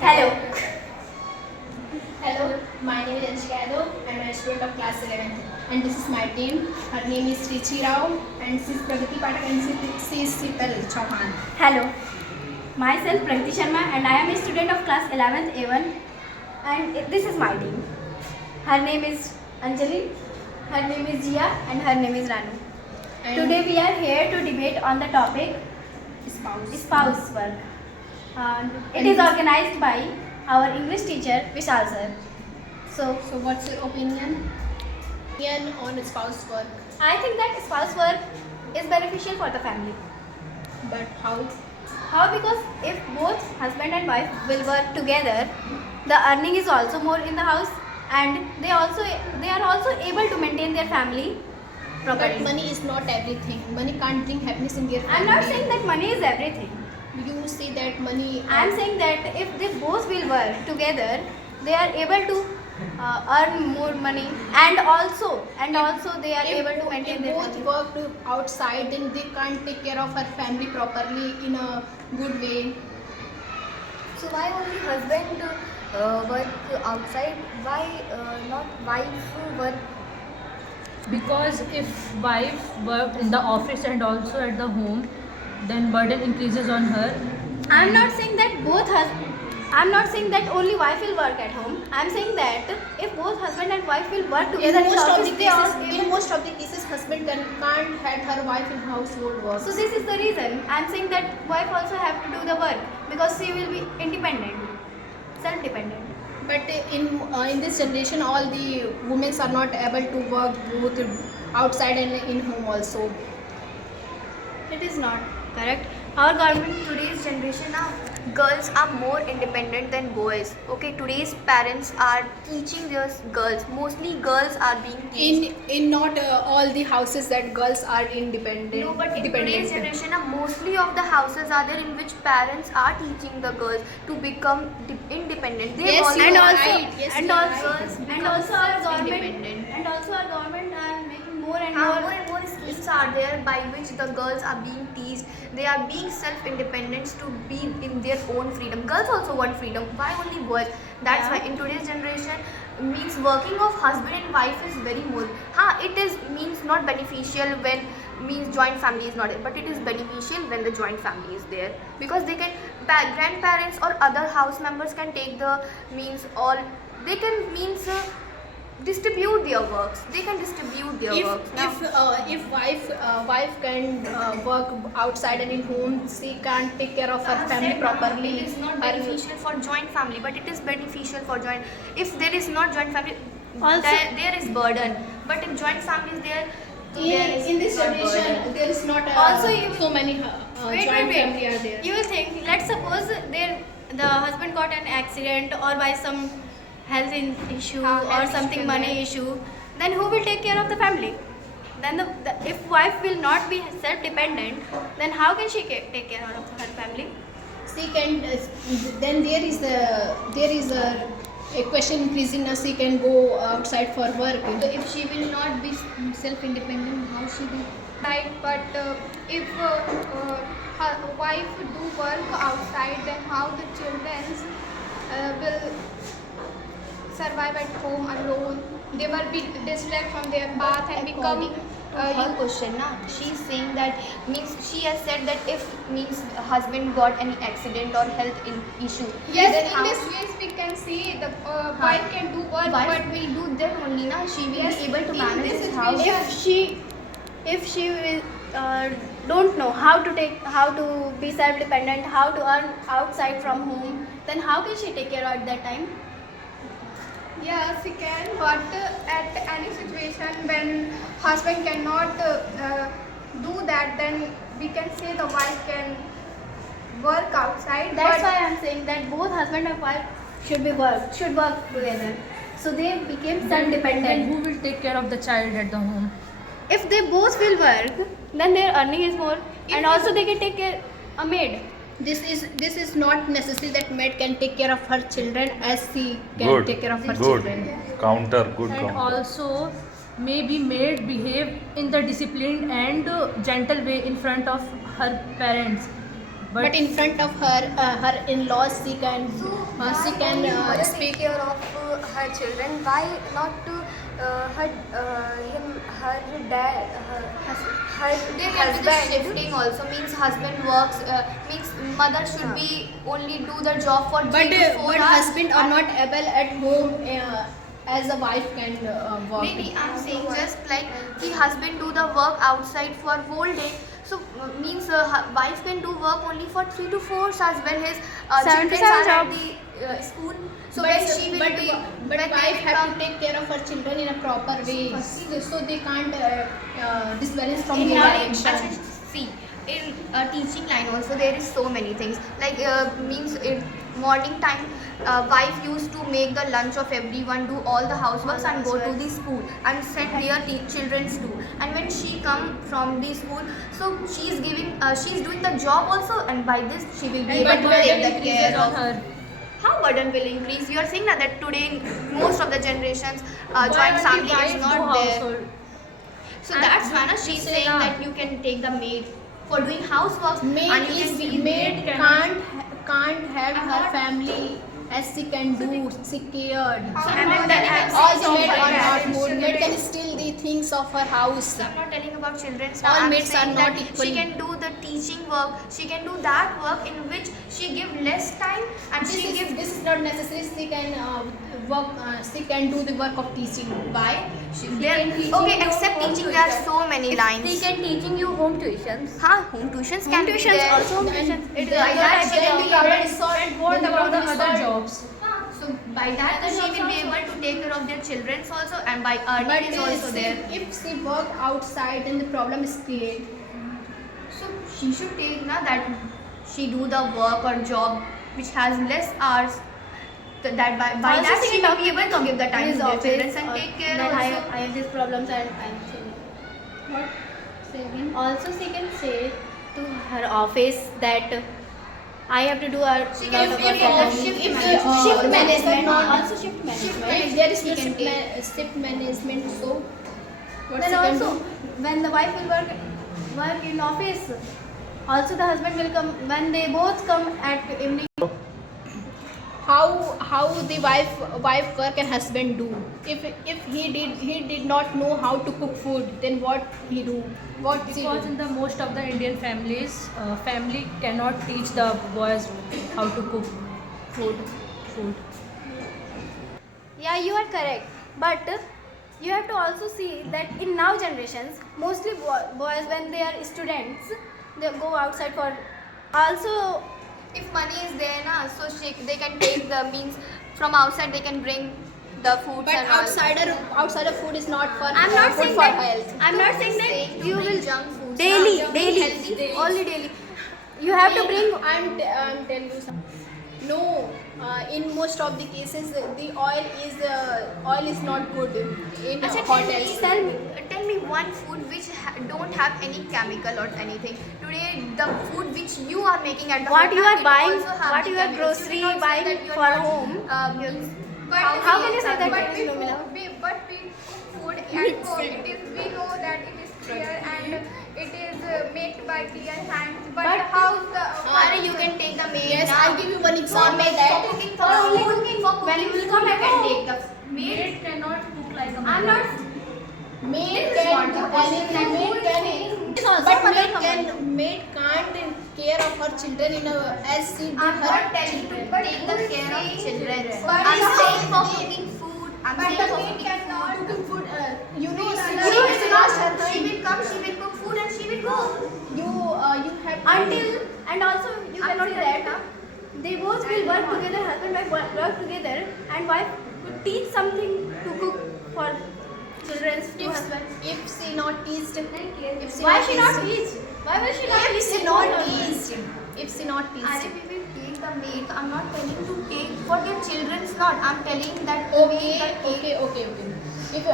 Hello. Hello, my name is Anshika Yadav and I'm a student of class 11th. And this is my team. Her name is Richi Rao and she is Pragati Patak and she is Sipal Chauhan. Hello. Myself Pragati Sharma and I am a student of class 11th A1 and this is my team. Her name is Anjali, her name is Jia and her name is Ranu. And Today we are here to debate on the topic spouse. work. It is organized by our English teacher Vishal sir. So So what's your opinion? Opinion on spouse work. I think that spouse work is beneficial for the family. But how? How? Because if both husband and wife will work together, the earning is also more in the house, and they are also able to maintain their family But properly. money is not everything. Money can't bring happiness in their I'm family. not saying that money is everything. You see that money. I'm saying that if they both will work together, they are able to earn more money, and also they are able to maintain their both family. work outside, then they can't take care of her family properly in a good way. So why only husband work outside? Why not wife work? Because if wife worked in the office and also at the home, then burden increases on her. I'm not saying that I'm not saying that only wife will work at home. I'm saying that if both husband and wife will work together In in the most of office, the they are cases, able. in most of the cases, husband can't help her wife in household work. So this is the reason I'm saying that wife also have to do the work because she will be independent, self-dependent. But in this generation, all the women are not able to work both outside and in home also. It is not correct. Our government Today's generation now, girls are more independent than boys. Okay, today's parents are teaching their girls. Mostly girls are being teached. In not all the houses that girls are independent. No, but in dependent. today's generation, mostly of the houses are there in which parents are teaching the girls to become independent. They Yes, also you and are also right. Yes, and you are also right. and also our government Self-independent. and also our government are making more and More more. and more schemes are there by which the girls are being teased. They are being self-independent to be in their own freedom. Girls also want freedom. Why only boys? That's Yeah. why in today's generation means working of husband and wife is very more. It is means not beneficial when means joint family is not there, but it is beneficial when the joint family is there because they can grandparents or other house members can take the means all they can means. Distribute their works. They can distribute their works. If wife can work outside and in home, she can't take care of her family properly. It is not Her- beneficial for joint family, but it is beneficial for joint. If there is not joint family, Also- there is burden. But if joint family is there, in this not generation, burden. there is not Also, you- so many joint family are there. You will think, let's suppose the husband got an accident or by some health issue Health or issue something is money there. issue, then who will take care of the family? Then if wife will not be self-dependent, then how can she take care of her family? She can then there is a question increasing now. She can go outside for work. So if she will not be self-independent, how she will? Right, but if her wife do work outside, then how the children will survive at home alone? They will be distracted from their path and become Her question, na? She's saying that means she has said that if means husband got any accident or health issue. yes, then in how- this case we can see the wife can do work, wife but will do that only, na? She will Yes, be able to in manage this his house. situation- If she will don't know how to be self-dependent, how to earn outside from home, then how can she take care at that time? yes, she can. But at any situation when husband cannot do that, then we can say the wife can work outside. That's but why I'm saying that both husband and wife should work together, so they became Then self-dependent. who will take care of the child at the home? If they both will work, then their earning is more, and also they can take care a maid. This is not necessary that maid can take care of her children as she can Good. take care of her Good. children. Counter. Good And counter. also maybe maid behave in the disciplined and gentle way in front of her parents. But in front of her, her in-laws, she can Mother speak. take care of her children. Why not to her dad, her husband shifting also means husband works means mother should be only do the job for 3 to 4 but hours. husband are not able at home as a wife can work. Maybe I'm saying just like the husband do the work outside for whole day. So means wife can do work only for 3 to 4 hours when his 7 to children 7 are job. at the school. So but when she will but, be but when they wife will have come- to take care of her children in a proper way, so they can't disbalance from in their our direction. see in teaching line also there is so many things like means in morning time wife used to make the lunch of everyone, do all the houseworks and go to the school and send their children to. And when she come from the school, so she's giving she's doing the job also, and by this she will be able But to burden take the increases care on of her. how burden will increase. You are saying that today in most of the generations Why joint only family wife is do not there. household? So And that's why you she's say saying na. that you can take the maid for doing housework and you can be Maid can't have her family as she can do. She cared. All the maid are not good. Maid can steal the things of her house. I'm not telling about children. All I'm maids saying are not that equal. she can do the teaching work. She can do that work in which she give less time and she give. This is not necessary. She can work. She can do the work of teaching. Why? can teaching Okay, you except home teaching, there are tuition. so many lines. They can teaching you home tuitions. Home tuitions Home can be tuitions there. also home And tuitions. It is then another that type she of can job. be problem able is solved. And what Then about the problem is other solved. jobs? So by that she will be able to take care of their children also, and by earning But is also there. if she work outside, then the problem is created. So she should take na that she do the work or job which has less hours. That by Also that she she can will be able to give the time his to their office children and or take care that also. I have these problems and I'm saying. What? Say again. Also she can say to her office that I have to do a lot of work take from the home. shift If management. Shift management management, not also shift management. If there is She no can shift management, so what Then she can also, do? when the wife will work in office, also the husband will come when they both come at evening. How the wife work and husband do? If he did not know how to cook food, then what he do? What she Because do? in the most of the Indian families, family cannot teach the boys how to cook food. Yeah, you are correct. But you have to also see that in now generations, mostly boys when they are students, they go outside for also. If money is there na, so they can take the means from outside they can bring the food But and all. outsider food is not for I'm not good saying for that. health. I'm not saying that to you bring will junk foods, daily, na, daily, healthy foods. only daily. You have to bring. I'm telling you something. No, in most of the cases, the oil is not good in Acha, hotels. tell me one food which don't have any chemical or anything. Today, the food which you are making at the What home, you na, are it buying, also have what the you are chemicals. grocery You cannot say buying that you are for not, home. how can you say that But it is no mineral? we cook food at home. We know that it is clear and it is made by clear hands. But how's the Mare, you can take the maid Yes, now. I'll give you one For example maid, that for cooking, for only food, cooking. for When cooking you will food, come you at can home. take the maid. Maid cannot cook like a I'm mother. not. maid This is can what do the question anything. is. It's also But mother maid can't care of her children as she do I'm her not telling you to children. take the care of children. But I'm the saying for cooking food. I'm but saying the for maid cooking cannot food. Cooking food, you know, She she will come, she will come, she will cook food and she will go. you have Until and also you I'm can not say telling that they both will work together, husband and wife work together, and wife could teach something to cook for children to husband. if she not teased, if she Why not she not teased, teach? Why will she not if teach? she not teased, if she not Are teased. we will take the maid? I'm not telling to take for their children's not. I'm telling that Okay. If